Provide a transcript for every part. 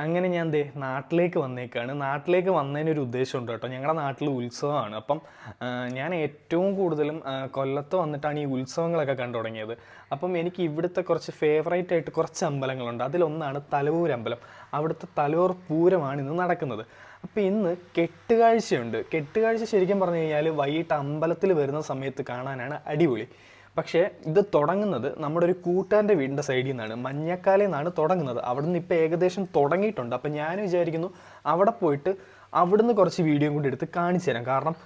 അങ്ങനെ ഞാൻ ദേ നാട്ടിലേക്ക് വന്നേക്കാണ്. നാട്ടിലേക്ക് വന്നതിനൊരു ഉദ്ദേശമുണ്ട് കേട്ടോ. ഞങ്ങളുടെ നാട്ടിൽ ഉത്സവമാണ്. അപ്പം ഞാൻ ഏറ്റവും കൂടുതലും കൊല്ലത്ത് വന്നിട്ടാണ് ഈ ഉത്സവങ്ങളൊക്കെ കണ്ടു തുടങ്ങിയത്. അപ്പം എനിക്ക് ഇവിടുത്തെ കുറച്ച് ഫേവറേറ്റ് ആയിട്ട് കുറച്ച് അമ്പലങ്ങളുണ്ട്. അതിലൊന്നാണ് തലവൂർ അമ്പലം. അവിടുത്തെ തലവൂർ പൂരമാണ് ഇന്ന് നടക്കുന്നത്. അപ്പോൾ ഇന്ന് കെട്ടുകാഴ്ചയുണ്ട്. കെട്ടുകാഴ്ച ശരിക്കും പറഞ്ഞു കഴിഞ്ഞാൽ വൈകിട്ട് അമ്പലത്തിൽ വരുന്ന സമയത്ത് കാണാനാണ് അടിപൊളി. പക്ഷേ ഇത് തുടങ്ങുന്നത് നമ്മുടെ ഒരു കൂട്ടുകാരൻ്റെ വീടിൻ്റെ സൈഡിൽ നിന്നാണ്, മഞ്ഞക്കാലയിൽ നിന്നാണ് തുടങ്ങുന്നത്. അവിടെ നിന്ന് ഇപ്പോൾ ഏകദേശം തുടങ്ങിയിട്ടുണ്ട്. അപ്പം ഞാൻ വിചാരിക്കുന്നു അവിടെ പോയിട്ട് അവിടുന്ന് കുറച്ച് വീഡിയോ കൂടി എടുത്ത് കാണിച്ചു തരാം. കാരണം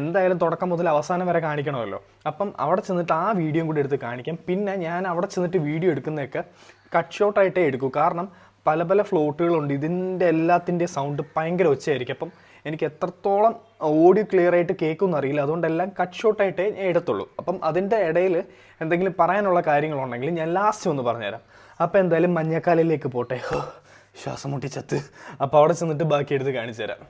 എന്തായാലും തുടക്കം മുതൽ അവസാനം വരെ കാണിക്കണമല്ലോ. അപ്പം അവിടെ ചെന്നിട്ട് ആ വീഡിയോ കൂടി എടുത്ത് കാണിക്കാം. പിന്നെ ഞാൻ അവിടെ ചെന്നിട്ട് വീഡിയോ എടുക്കുന്നതൊക്കെ കട്ട് ഷോട്ടായിട്ടേ എടുക്കൂ. കാരണം പല പല ഫ്ലോട്ടുകളുണ്ട്. ഇതിൻ്റെ എല്ലാത്തിൻ്റെ സൗണ്ട് ഭയങ്കര ഒച്ചയായിരിക്കും. അപ്പം എനിക്ക് എത്രത്തോളം ഓഡിയോ ക്ലിയർ ആയിട്ട് കേൾക്കുമെന്ന് അറിയില്ല. അതുകൊണ്ടെല്ലാം കട്ട് ഷോട്ടായിട്ടേ ഞാൻ എടുത്തുള്ളൂ. അപ്പം അതിൻ്റെ ഇടയിൽ എന്തെങ്കിലും പറയാനുള്ള കാര്യങ്ങളുണ്ടെങ്കിൽ ഞാൻ ലാസ്റ്റ് ഒന്ന് പറഞ്ഞുതരാം. അപ്പോൾ എന്തായാലും മഞ്ഞക്കാലിലേക്ക് പോട്ടെ. ശ്വാസം മുട്ടിച്ചത്ത്. അപ്പോൾ അവിടെ ചെന്നിട്ട് ബാക്കി എടുത്ത് കാണിച്ചു തരാം.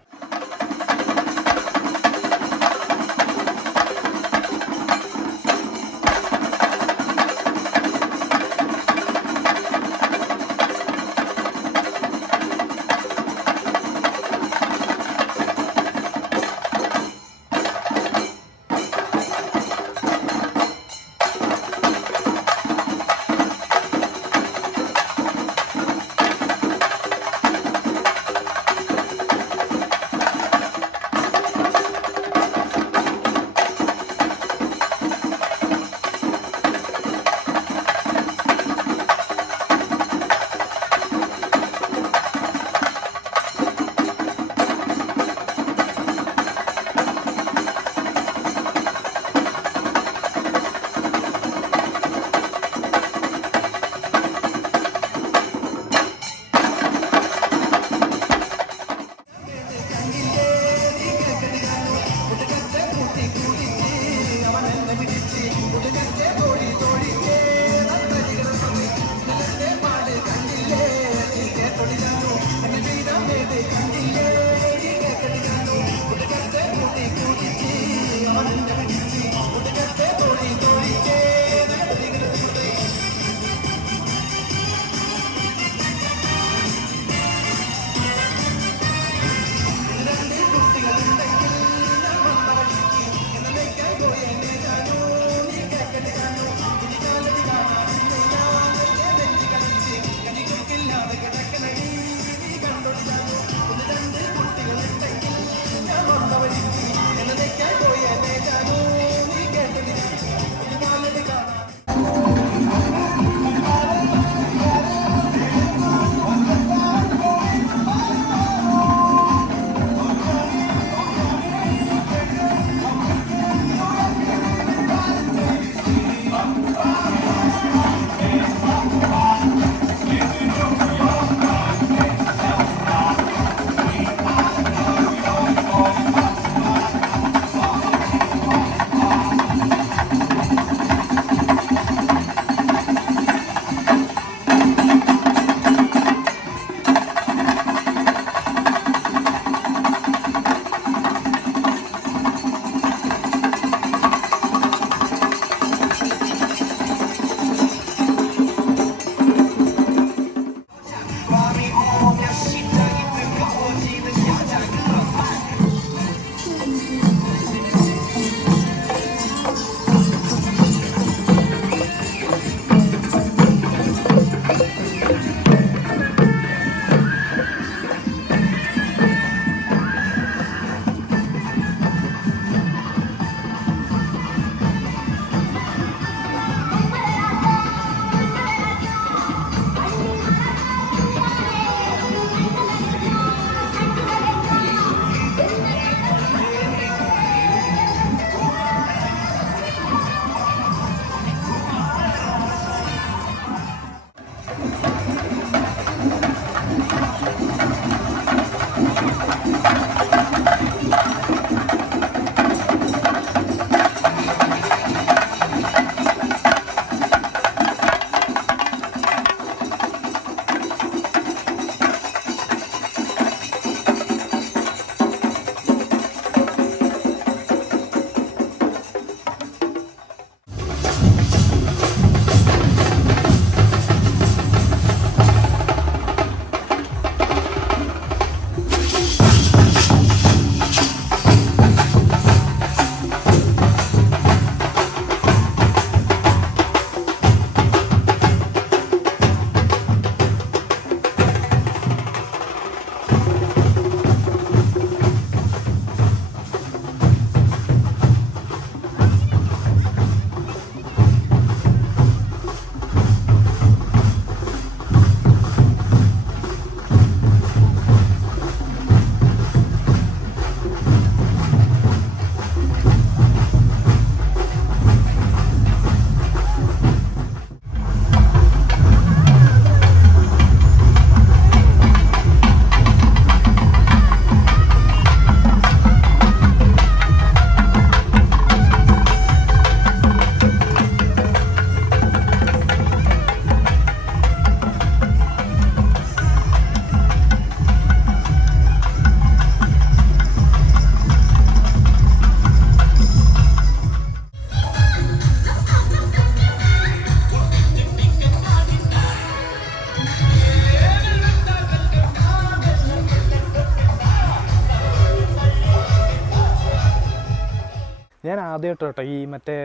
ആദ്യമായിട്ട് കേട്ടോ ഈ മറ്റേ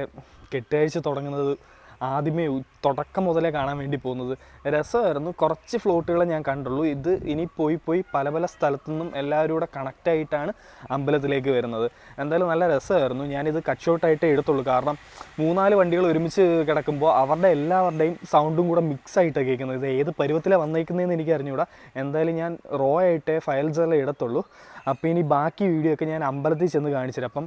കെട്ടുകാഴ്ച തുടങ്ങുന്നത്, ആദ്യമേ തുടക്കം മുതലേ കാണാൻ വേണ്ടി പോകുന്നത്. രസമായിരുന്നു. കുറച്ച് ഫ്ലോട്ടുകൾ ഞാൻ കണ്ടുള്ളൂ. ഇത് ഇനി പോയി പല പല സ്ഥലത്തു നിന്നും എല്ലാവരും കൂടെ കണക്റ്റായിട്ടാണ് അമ്പലത്തിലേക്ക് വരുന്നത്. എന്തായാലും നല്ല രസമായിരുന്നു. ഞാനിത് കട്ട് ഷോട്ടായിട്ടേ എടുത്തുള്ളൂ. കാരണം 3-4 വണ്ടികൾ ഒരുമിച്ച് കിടക്കുമ്പോൾ അവരുടെ എല്ലാവരുടെയും സൗണ്ടും കൂടെ മിക്സ് ആയിട്ടാണ് കേൾക്കുന്നത്. ഇത് ഏത് പരുവത്തിലാണ് വന്നേക്കുന്നതെന്ന് എനിക്ക് അറിഞ്ഞുകൂടാ. എന്തായാലും ഞാൻ റോ ആയിട്ടേ ഫയൽസ് എല്ലാം എടുത്തുള്ളൂ. അപ്പോൾ ഇനി ബാക്കി വീഡിയോ ഒക്കെ ഞാൻ അമ്പലത്തിൽ ചെന്ന് കാണിച്ചുതരാം. അപ്പം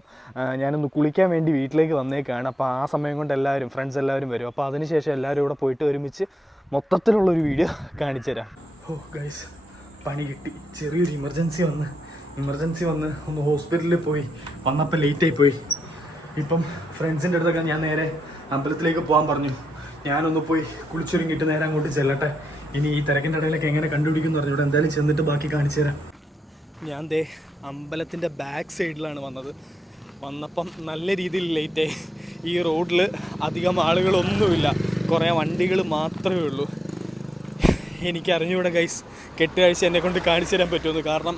ഞാനൊന്ന് കുളിക്കാൻ വേണ്ടി വീട്ടിലേക്ക് വന്നേക്കാണ്. അപ്പോൾ ആ സമയം കൊണ്ട് എല്ലാവരും ഫ്രണ്ട്സ് എല്ലാവരും വരും. അപ്പോൾ അതിനുശേഷം എല്ലാവരും കൂടെ പോയിട്ട് ഒരുമിച്ച് മൊത്തത്തിലുള്ളൊരു വീഡിയോ കാണിച്ചു തരാം. ഗൈസ്, പണി കിട്ടി. ചെറിയൊരു ഇമർജൻസി വന്ന് ഒന്ന് ഹോസ്പിറ്റലിൽ പോയി വന്നപ്പോൾ ലേറ്റായി പോയി. ഇപ്പം ഫ്രണ്ട്സിൻ്റെ അടുത്തൊക്കെ ഞാൻ നേരെ അമ്പലത്തിലേക്ക് പോകാൻ പറഞ്ഞു. ഞാനൊന്ന് പോയി കുളിച്ചൊരുങ്ങിയിട്ട് നേരെ അങ്ങോട്ട് ചെല്ലട്ടെ. ഇനി ഈ തിരക്കിൻ്റെ ഇടയിലൊക്കെ എങ്ങനെ കണ്ടുപിടിക്കുമെന്ന് പറഞ്ഞു. ഇവിടെ എന്തായാലും ചെന്നിട്ട് ബാക്കി കാണിച്ചു തരാം. ഞാൻ ദേ അമ്പലത്തിൻ്റെ ബാക്ക് സൈഡിലാണ് വന്നപ്പം നല്ല രീതിയിൽ ലേറ്റായി. ഈ റോഡിൽ അധികം ആളുകളൊന്നുമില്ല, കുറേ വണ്ടികൾ മാത്രമേ ഉള്ളൂ. എനിക്കറിഞ്ഞൂടെ ഗൈസ് കെട്ടുകാഴ്ച എന്നെ കൊണ്ട് കാണിച്ചു തരാൻ പറ്റുമെന്ന്. കാരണം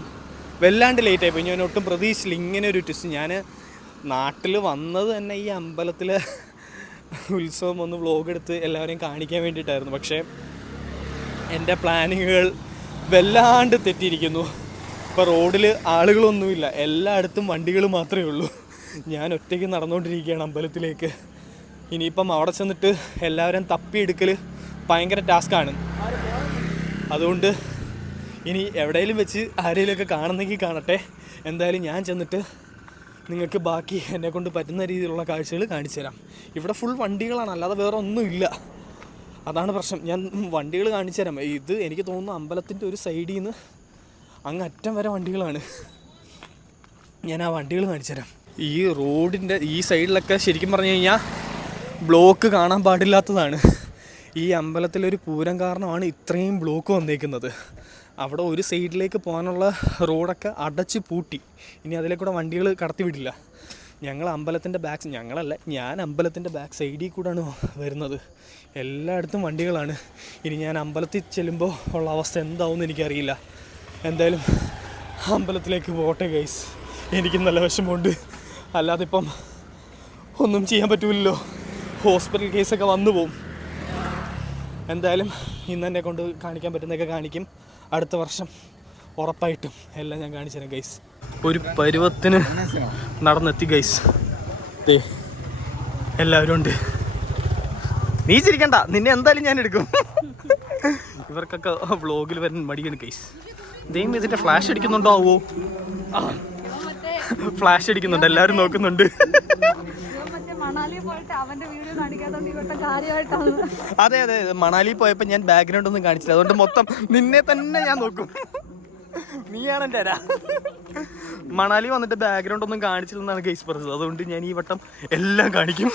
വല്ലാണ്ട് ലേറ്റായി പോയി. ഞാൻ ഒട്ടും പ്രതീക്ഷിച്ചില്ല ഇങ്ങനെ ഒരു ട്വിസ്റ്റ്. ഞാൻ നാട്ടിൽ വന്നത് തന്നെ ഈ അമ്പലത്തിലെ ഉത്സവം ഒന്ന് വ്ലോഗ് എടുത്ത് എല്ലാവരെയും കാണിക്കാൻ വേണ്ടിയിട്ടായിരുന്നു. പക്ഷേ എൻ്റെ പ്ലാനിങ്ങുകൾ വല്ലാണ്ട് തെറ്റിയിരിക്കുന്നു. ഇപ്പോൾ റോഡിൽ ആളുകളൊന്നുമില്ല, എല്ലായിടത്തും വണ്ടികൾ മാത്രമേ ഉള്ളൂ. ഞാൻ ഒറ്റയ്ക്ക് നടന്നുകൊണ്ടിരിക്കുകയാണ് അമ്പലത്തിലേക്ക്. ഇനിയിപ്പം അവിടെ ചെന്നിട്ട് എല്ലാവരും തപ്പിയെടുക്കൽ ഭയങ്കര ടാസ്ക്കാണ്. അതുകൊണ്ട് ഇനി എവിടെയെങ്കിലും വെച്ച് ആരെങ്കിലുമൊക്കെ കാണുന്നെങ്കിൽ കാണട്ടെ. എന്തായാലും ഞാൻ ചെന്നിട്ട് നിങ്ങൾക്ക് ബാക്കി എന്നെക്കൊണ്ട് പറ്റുന്ന രീതിയിലുള്ള കാഴ്ചകൾ കാണിച്ചു തരാം. ഇവിടെ ഫുൾ വണ്ടികളാണ്, അല്ലാതെ വേറെ ഒന്നുമില്ല. അതാണ് പ്രശ്നം. ഞാൻ വണ്ടികൾ കാണിച്ചു തരാം. ഇത് എനിക്ക് തോന്നുന്നു അമ്പലത്തിൻ്റെ ഒരു സൈഡിൽ നിന്ന് അങ്ങ് അറ്റം വരെ വണ്ടികളാണ്. ഞാൻ ആ വണ്ടികൾ കാണിച്ചു തരാം. ഈ റോഡിൻ്റെ ഈ സൈഡിലൊക്കെ ശരിക്കും പറഞ്ഞു കഴിഞ്ഞാൽ ബ്ലോക്ക് കാണാൻ പാടില്ലാത്തതാണ്. ഈ അമ്പലത്തിലൊരു പൂരം കാരണമാണ് ഇത്രയും ബ്ലോക്ക് വന്നേക്കുന്നത്. അവിടെ ഒരു സൈഡിലേക്ക് പോകാനുള്ള റോഡൊക്കെ അടച്ച് പൂട്ടി. ഇനി അതിലേക്കൂടെ വണ്ടികൾ കടത്തി വിടില്ല. ഞാൻ അമ്പലത്തിൻ്റെ ബാക്ക് സൈഡിൽ കൂടെയാണ് വരുന്നത്. എല്ലായിടത്തും വണ്ടികളാണ്. ഇനി ഞാൻ അമ്പലത്തിൽ ചെല്ലുമ്പോൾ ഉള്ള അവസ്ഥ എന്താവുമെന്ന് എനിക്കറിയില്ല. എന്തായാലും അമ്പലത്തിലേക്ക് പോട്ടെ ഗൈസ്. എനിക്ക് നല്ല വിഷമമുണ്ട്. അല്ലാതെ ഇപ്പം ഒന്നും ചെയ്യാൻ പറ്റില്ലല്ലോ. ഹോസ്പിറ്റൽ കേസൊക്കെ വന്നു പോവും. എന്തായാലും ഇന്ന് എന്നെ കൊണ്ട് കാണിക്കാൻ പറ്റുന്നതൊക്കെ കാണിക്കും. അടുത്ത വർഷം ഉറപ്പായിട്ടും എല്ലാം ഞാൻ കാണിച്ചു തരാം ഗൈസ്. ഒരു പരുവത്തിന് നടന്നെത്തി ഗൈസ്. എല്ലാവരും ഉണ്ട്. നീ ചിരിക്കണ്ട, നിന്നെ എന്തായാലും ഞാൻ എടുക്കും. ഇവർക്കൊക്കെ വ്ളോഗിൽ വരാൻ മടിയാണ് ഗൈസ്. ദൈവം ഇതിൻ്റെ ഫ്ലാഷ് അടിക്കുന്നുണ്ടോ ആവോ? ഫ്ലാഷ് അടിക്കുന്നുണ്ട്, എല്ലാവരും നോക്കുന്നുണ്ട്. അതെ മണാലി പോയപ്പോൾ ഞാൻ ബാക്ക്ഗ്രൗണ്ട് ഒന്നും കാണിച്ചില്ല. അതുകൊണ്ട് മൊത്തം നിന്നെ തന്നെ ഞാൻ നോക്കും. നീയാണ് എൻ്റെ അര. മണാലി വന്നിട്ട് ബാക്ക്ഗ്രൗണ്ട് ഒന്നും കാണിച്ചില്ലെന്നാണ് ഗൈസ് പറഞ്ഞത്. അതുകൊണ്ട് ഞാൻ ഈ വട്ടം എല്ലാം കാണിക്കും.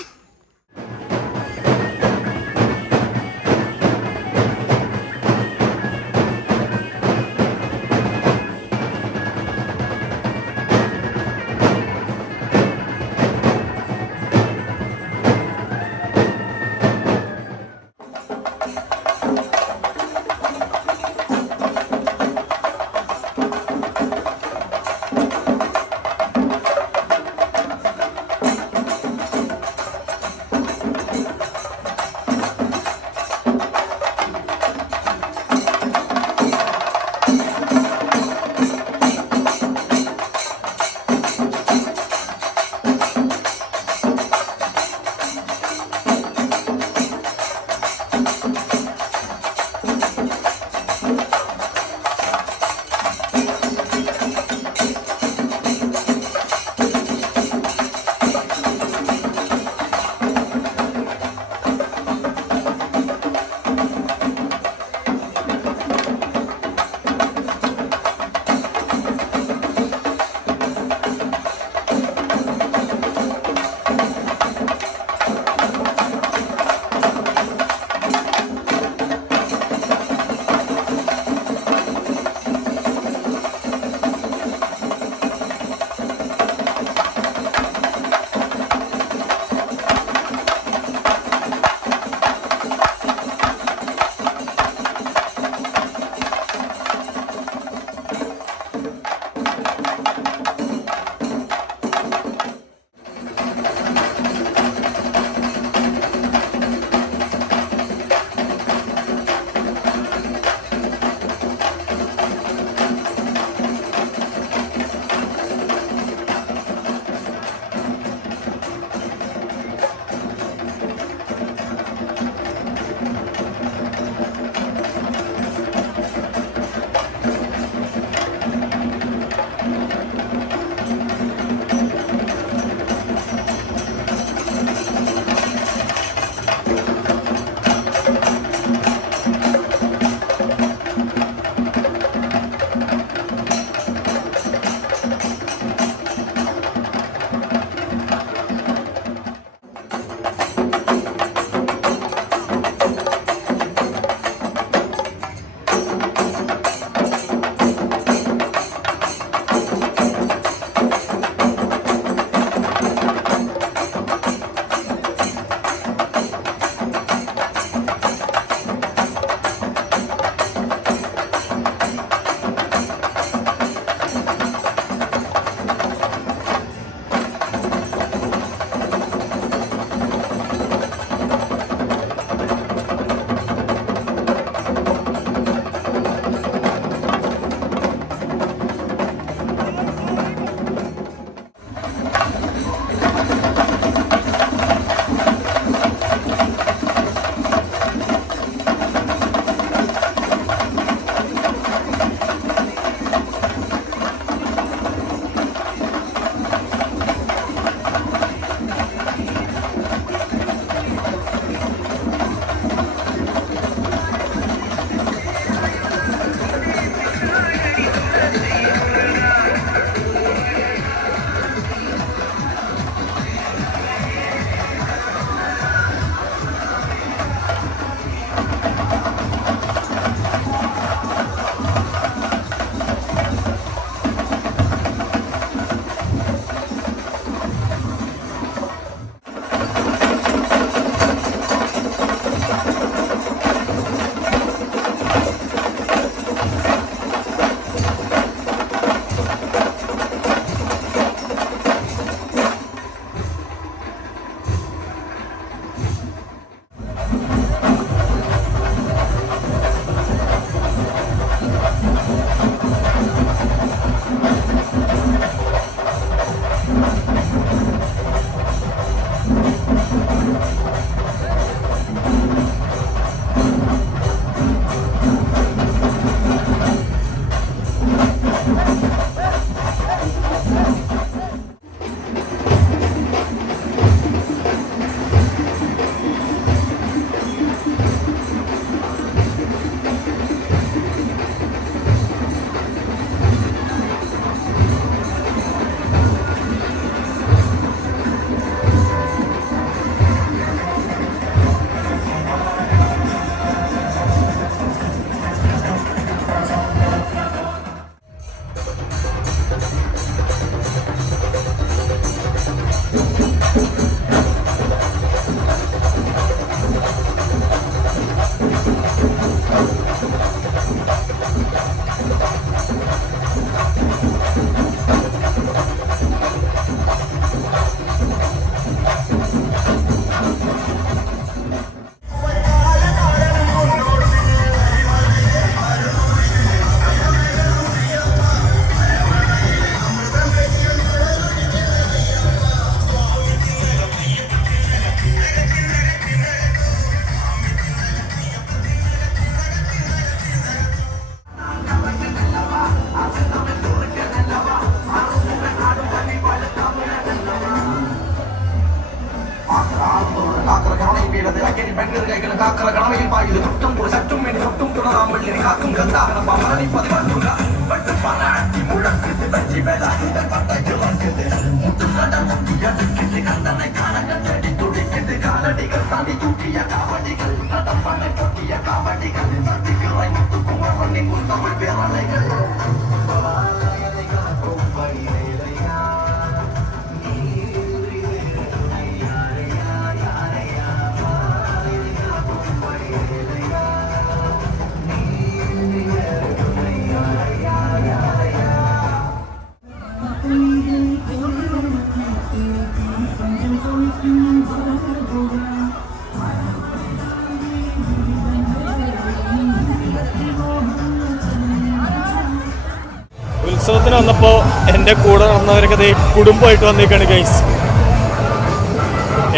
ഉത്സവത്തിന് വന്നപ്പോൾ എൻ്റെ കൂടെ നടന്നവരൊക്കെ കുടുംബമായിട്ട് വന്നേക്കാണ് ഗൈസ്.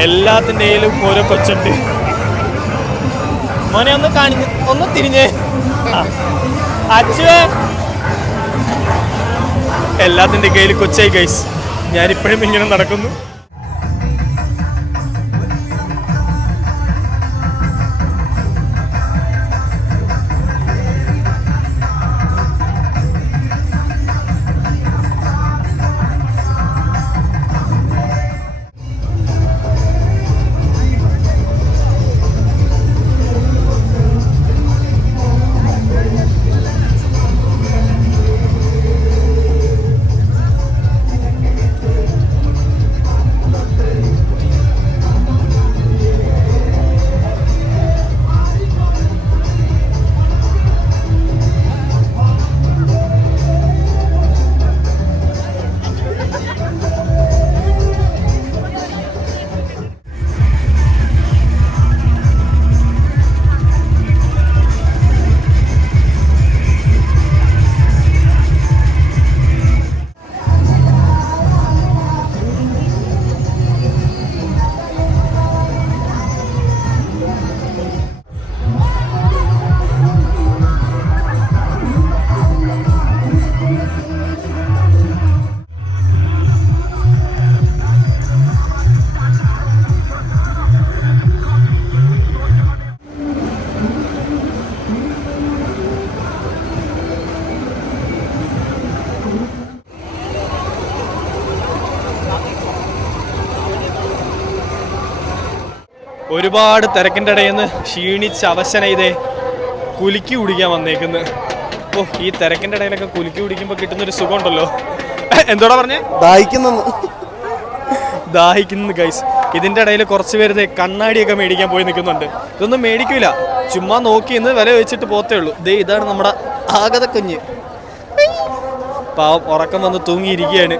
എല്ലാത്തിൻ്റെയിലും ഓരോ കൊച്ചുണ്ട്. മോനെ ഒന്ന് തിരിഞ്ഞേ. അച്ഛേ, എല്ലാത്തിൻ്റെ കയ്യിൽ കൊച്ചായി ഗൈസ്. ഞാനിപ്പോഴും ഇങ്ങനെ നടക്കുന്നു. ഒരുപാട് തിരക്കിൻ്റെ ഇടയിൽ നിന്ന് ക്ഷീണിച്ച് അവശന ഇതേ കുലുക്കി കുടിക്കാൻ വന്നേക്കുന്നു. ഓ, ഈ തിരക്കിൻ്റെ ഇടയിലൊക്കെ കുലുക്കി കുടിക്കുമ്പോൾ കിട്ടുന്നൊരു സുഖമുണ്ടല്ലോ. എന്തോടാ പറഞ്ഞേ? ദാഹിക്കുന്നു ഗൈസ്. ഇതിൻ്റെ ഇടയിൽ കുറച്ച് പേര് കണ്ണാടിയൊക്കെ മേടിക്കാൻ പോയി നിൽക്കുന്നുണ്ട്. ഇതൊന്നും മേടിക്കില്ല, ചുമ്മാ നോക്കി ഇന്ന് വില വെച്ചിട്ട് പോത്തേ ഉള്ളൂ. ഇതാണ് നമ്മുടെ ആഗതക്കുഞ്ഞ്. പാവം ഉറക്കം വന്ന് തൂങ്ങിയിരിക്കുകയാണ്.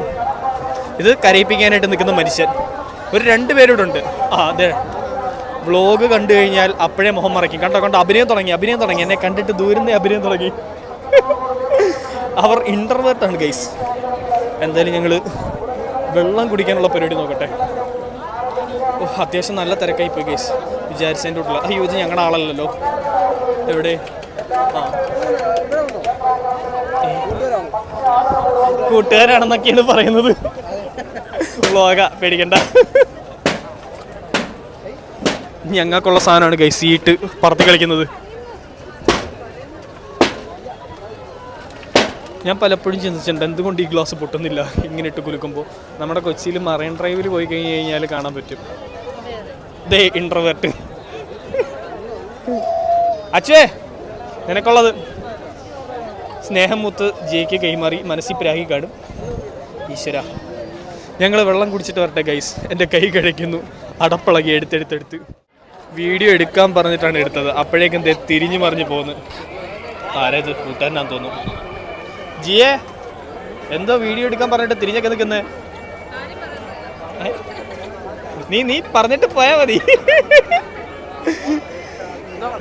ഇത് കരയിപ്പിക്കാനായിട്ട് നിൽക്കുന്ന മനുഷ്യൻ. ഒരു 2 പേരൂടെ ഉണ്ട്. അതെ, വ്ളോഗ് കണ്ടു കഴിഞ്ഞാൽ അപ്പോഴേ മുഖം മറയ്ക്കും. കണ്ടോ അഭിനയം തുടങ്ങി. എന്നെ കണ്ടിട്ട് ദൂരന്നേ അഭിനയം തുടങ്ങി. അവർ ഇൻട്രോവേർട്ടാണ് ഗൈസ്. എന്തായാലും ഞങ്ങൾ വെള്ളം കുടിക്കാനുള്ള പരിപാടി നോക്കട്ടെ. അത്യാവശ്യം നല്ല തിരക്കായി പോയി ഗൈസ്. വിചാരിച്ചതിൻ്റെ കൂട്ടില്ല. അയ്യോ, ഇത് ഞങ്ങളുടെ ആളല്ലല്ലോ. എവിടെ? കൂട്ടുകാരാണെന്നൊക്കെയാണ് പറയുന്നത്. വ്ളോഗ, പേടിക്കണ്ട. ഞങ്ങൾക്കുള്ള സാധനമാണ് ഗൈസ് സീറ്റ് പറത്തി കളിക്കുന്നത്. ഞാൻ പലപ്പോഴും ചിന്തിച്ചിട്ടുണ്ട് എന്തുകൊണ്ട് ഈ ഗ്ലാസ് പൊട്ടുന്നില്ല ഇങ്ങനെ ഇട്ട് കുലുക്കുമ്പോൾ. നമ്മുടെ കൊച്ചിയിൽ മറൈൻ ഡ്രൈവിൽ പോയി കഴിഞ്ഞാൽ കാണാൻ പറ്റും. ദേ ഇൻട്രോവേർട്ട്. അച്ഛേ, നിനക്കുള്ളത്. സ്നേഹം മുത്ത് ജെയ്ക്ക് കൈമാറി മനസ്സിൽ പ്രാഗി കാടും. ഈശ്വര, ഞങ്ങൾ വെള്ളം കുടിച്ചിട്ട് വരട്ടെ ഗൈസ്. എൻ്റെ കൈ കഴിക്കുന്നു. അടപ്പിളകി എടുത്തെടുത്തെടുത്ത് വീഡിയോ എടുക്കാൻ പറഞ്ഞിട്ടാണ് എടുത്തത്. അപ്പോഴേക്കും തിരിഞ്ഞു മറിഞ്ഞ് പോകുന്നു. ആരേത്? കൂട്ടാനാന്ന് തോന്നുന്നു. ജിയെ, എന്തോ വീഡിയോ എടുക്കാൻ പറഞ്ഞിട്ട് തിരിഞ്ഞൊക്കെ നിൽക്കുന്നേ? നീ പറഞ്ഞിട്ട് പോയാ മതി.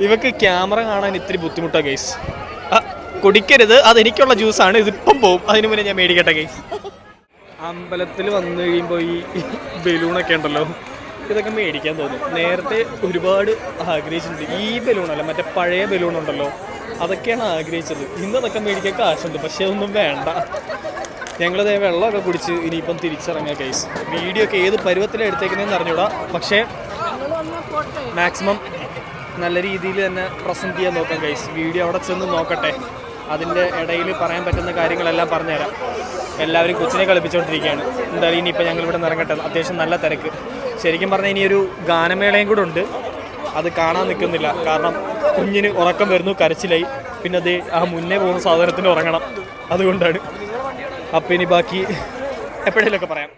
ഇവക്ക് ക്യാമറ കാണാൻ ഇത്തിരി ബുദ്ധിമുട്ടാ ഗൈസ്. കുടിക്കരുത്, അതെനിക്കുള്ള ജ്യൂസാണ്. ഇതിപ്പം പോവും. അതിന് മുന്നേ ഞാൻ മേടിക്കട്ടെ ഗൈസ്. അമ്പലത്തിൽ വന്നു കഴിയുമ്പോൾ ഈ ബലൂണൊക്കെ ഉണ്ടല്ലോ, ഇതൊക്കെ മേടിക്കാൻ തോന്നും. നേരത്തെ ഒരുപാട് ആഗ്രഹിച്ചിട്ടുണ്ട്. ഈ ബലൂണല്ല, മറ്റേ പഴയ ബലൂണുണ്ടല്ലോ, അതൊക്കെയാണ് ആഗ്രഹിച്ചത്. ഇന്നതൊക്കെ മേടിക്കാൻ കാശുണ്ട്, പക്ഷെ ഒന്നും വേണ്ട. ഞങ്ങളിതേ വെള്ളമൊക്കെ കുടിച്ച് ഇനിയിപ്പം തിരിച്ചിറങ്ങുക ഗൈസ്. വീഡിയോ ഒക്കെ ഏത് പരുവത്തിലാണ് എടുത്തേക്കുന്നതെന്ന് അറിഞ്ഞൂടാ, പക്ഷേ മാക്സിമം നല്ല രീതിയിൽ തന്നെ പ്രസൻറ്റ് ചെയ്യാൻ നോക്കാം ഗൈസ്. വീഡിയോ അവിടെ ചെന്ന് നോക്കട്ടെ. അതിൻ്റെ ഇടയിൽ പറയാൻ പറ്റുന്ന കാര്യങ്ങളെല്ലാം പറഞ്ഞുതരാം. എല്ലാവരും കൊച്ചിനെ കളിപ്പിച്ചുകൊണ്ടിരിക്കുകയാണ്. എന്തായാലും ഇനിയിപ്പോൾ ഞങ്ങൾ ഇവിടെ നിന്ന് ഇറങ്ങട്ടെ. അത്യാവശ്യം നല്ല തിരക്ക്. ശരിക്കും പറഞ്ഞാൽ ഇനിയൊരു ഗാനമേളയും കൂടെ ഉണ്ട്. അത് കാണാൻ നിൽക്കുന്നില്ല, കാരണം കുഞ്ഞിന് ഉറക്കം വരുന്നു, കരച്ചിലായി. പിന്നെ അത് ആ മുന്നേ പോകുന്ന സാധനത്തിന് ഉറങ്ങണം, അതുകൊണ്ടാണ്. അപ്പം ഇനി ബാക്കി എപ്പോഴേലൊക്കെ പറയാം.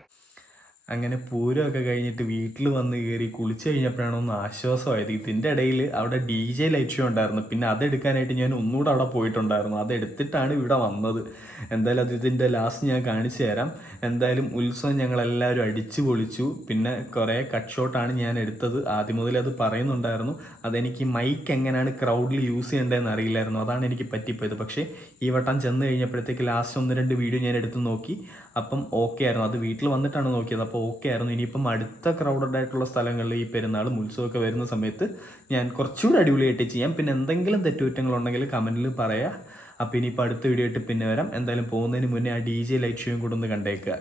അങ്ങനെ പൂരമൊക്കെ കഴിഞ്ഞിട്ട് വീട്ടിൽ വന്ന് കയറി കുളിച്ച് കഴിഞ്ഞപ്പോഴാണ് ഒന്ന് ആശ്വാസമായത്. ഇതിൻ്റെ ഇടയിൽ അവിടെ DJ ലൈറ്റ് ഷോ ഉണ്ടായിരുന്നു. പിന്നെ അതെടുക്കാനായിട്ട് ഞാൻ ഒന്നുകൂടെ അവിടെ പോയിട്ടുണ്ടായിരുന്നു. അതെടുത്തിട്ടാണ് ഇവിടെ വന്നത്. എന്തായാലും അത് ഇതിൻ്റെ ലാസ്റ്റ് ഞാൻ കാണിച്ചു തരാം. എന്തായാലും ഉത്സവം ഞങ്ങളെല്ലാവരും അടിച്ചു പൊളിച്ചു. പിന്നെ കുറേ കട്ട് ഷോട്ടാണ് ഞാൻ എടുത്തത്. ആദ്യം മുതൽ അത് പറയുന്നുണ്ടായിരുന്നു. അതെനിക്ക് മൈക്ക് എങ്ങനെയാണ് ക്രൗഡിൽ യൂസ് ചെയ്യേണ്ടതെന്ന് അറിയില്ലായിരുന്നു. അതാണ് എനിക്ക് പറ്റിപ്പോയത്. പക്ഷേ ഈ വട്ടം ചെന്ന് കഴിഞ്ഞപ്പോഴത്തേക്ക് ലാസ്റ്റ് 1-2 വീഡിയോ ഞാൻ എടുത്ത് നോക്കി. അപ്പം ഓക്കെ ആയിരുന്നു. അത് വീട്ടിൽ വന്നിട്ടാണ് നോക്കിയത്. അപ്പോൾ ഓക്കെ ആയിരുന്നു. ഇനിയിപ്പം അടുത്ത ക്രൗഡഡ് ആയിട്ടുള്ള സ്ഥലങ്ങളിൽ ഈ പെരുന്നാളും ഉത്സവമൊക്കെ വരുന്ന സമയത്ത് ഞാൻ കുറച്ചുകൂടി അടിപൊളിയായിട്ട് ചെയ്യാം. പിന്നെ എന്തെങ്കിലും തെറ്റുകുറ്റങ്ങളുണ്ടെങ്കിൽ കമൻറ്റിൽ പറയാം. അപ്പോൾ ഇനിയിപ്പോൾ അടുത്ത വീഡിയോ ആയിട്ട് പിന്നെ വരാം. എന്തായാലും പോകുന്നതിന് മുന്നേ ആ DJ ലൈറ്റ് ഷോയും കൂടെ ഒന്ന് കണ്ടേക്കുക.